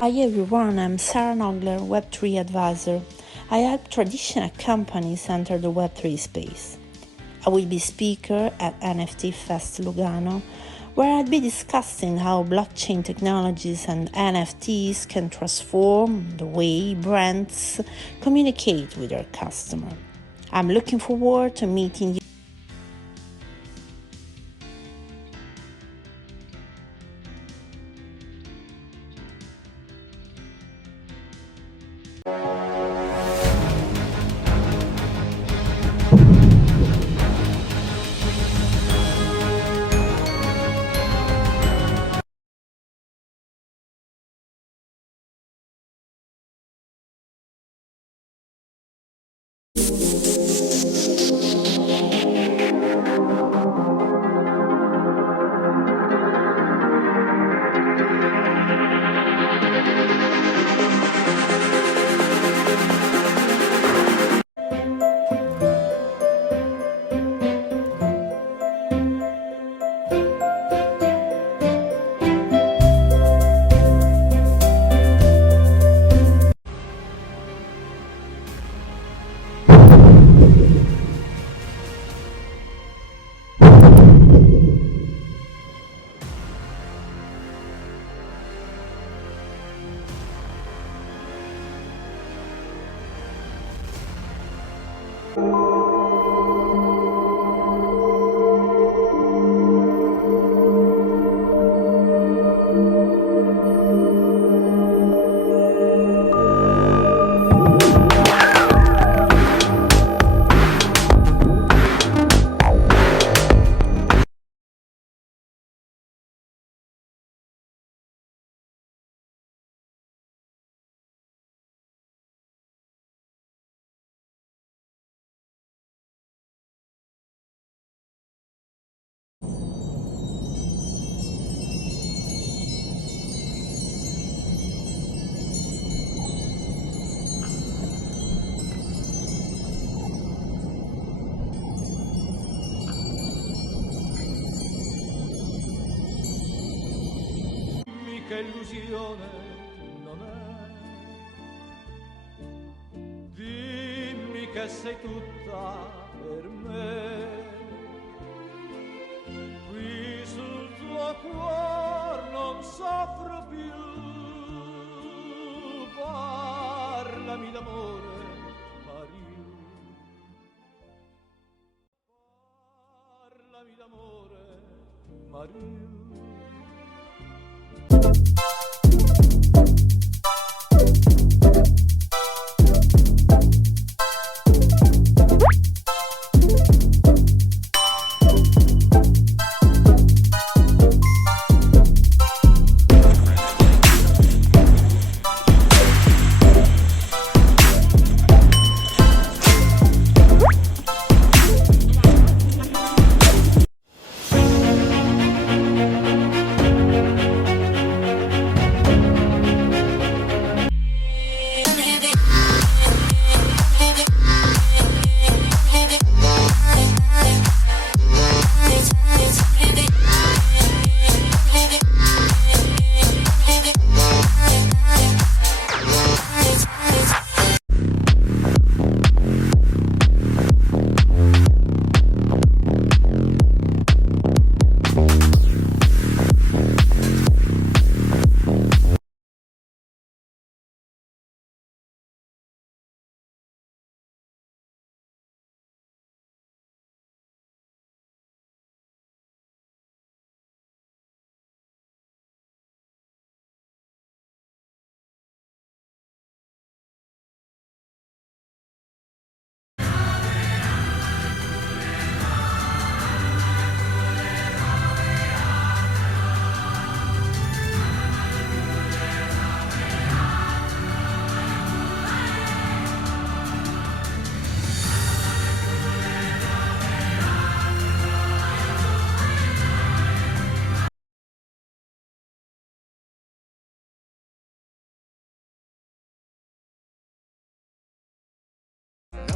Hi everyone, I'm Sarah Nogler, Web3 advisor. I help traditional companies enter the Web3 space. I will be speaker at NFT Fest Lugano, where I'll be discussing how blockchain technologies and NFTs can transform the way brands communicate with their customer. I'm looking forward to meeting you. Che illusione non è, dimmi che sei tutta per me, qui sul tuo cuore non soffro più, parlami d'amore, Maria, parlami d'amore, Maria.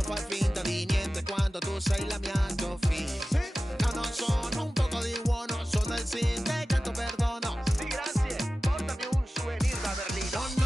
Fai finta di niente quando tu sei la mia Sofì. No, non sono un poco di buono, sono il sì, te canto perdono. Sì, grazie, portami un souvenir da Berlino.